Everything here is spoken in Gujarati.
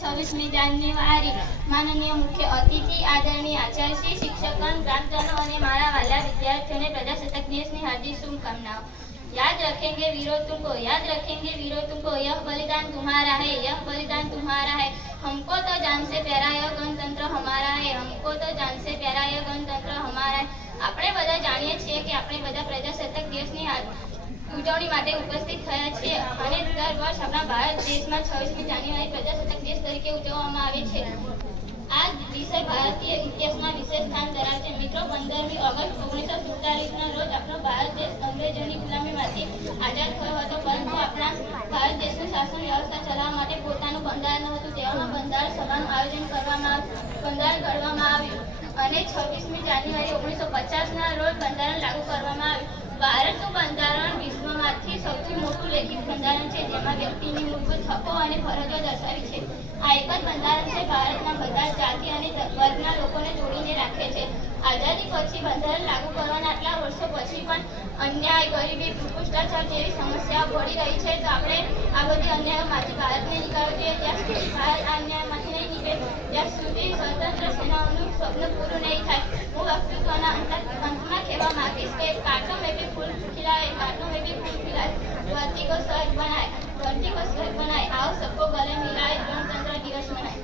26મી જાન્યુઆરી માનનીય મુખ્ય અતિથિ આદરણીય આચાર્ય શિક્ષકગણ ગ્રામજનો અને મારા વાલા વિદ્યાર્થીઓને પ્રજાસત્તાક દિવસની હાર્दिक शुभकामनाओं। याद रखेंगे वीरों तुमको, याद रखेंगे वीरों तुमको, यह बलिदान तुम्हारा है, यह बलिदान तुम्हारा है। हमको तो जान से प्यारा यह गणतंत्र हमारा है, हमको तो जान से प्यारा यह गणतंत्र हमारा है। આપણે બધા જાણીએ છીએ કે આપણે બધા પ્રજાસત્તાક દિવસની ઉજવણી માટે ઉપસ્થિત થયા છીએ અને દર વર્ષ આપણા ભારત દેશમાં 26મી જાન્યુઆરી પ્રજાસત્તાક દિવસ તરીકે ઉજવવામાં આવે છે। આ વિષય ભારતીય ઇતિહાસમાં વિશેષ સ્થાન ધરાવે છે। મિત્રો, 15મી ઓગસ્ટ 1947ના રોજ આપણો ભારત દેશ અંગ્રેજોની ગુલામીમાંથી આઝાદ થયો હતો, પરંતુ આપણા ભારત દેશનું શાસન વ્યવસ્થા ચલાવવા માટે પોતાનું બંધારણ હતું। તેવામાં બંધારણ સભાનું આયોજન બંધારણ ઘડવામાં આવ્યું અને 26મી જાન્યુઆરી 1950ના રોજ બંધારણ લાગુ કરવામાં આવ્યું। ભારતનું બંધારણ વિશ્વમાંથી સૌથી મોટું લેખિત બંધારણ છે, જેમાં વ્યક્તિની મૂળભૂત હકો અને ફરજો દર્શાવી છે। આ એક જ બંધારણ છે ભારતના બધા જાતિ અને વર્ગના લોકોને જોડીને રાખે છે। આઝાદી પછી બંધારણ લાગુ કરવાના આટલા વર્ષો પછી પણ અન્યાય, ગરીબી, ભ્રષ્ટાચાર જેવી સમસ્યાઓ પડી રહી છે, તો આપણે આ બધી અન્યાયોમાંથી ભારતને નીકાળવું જોઈએ। જ્યાં સુધી ભારત આ અન્યાયમાંથી નહીં નીકળે ત્યાં સુધી સ્વતંત્ર સેનાઓનું સ્વપ્ન પૂરું નહીં થાય। હું વક્તૃત્વના અંતમાં કહેવા માંગીશ કે कांटों में भी फूल खिलाए, कांटों में भी फूल खिलाए, धरती को स्वर्ग बनाए, धरती को स्वर्ग बनाए। आओ सबको गले मिलाए, गणतंत्र दिवस मनाए।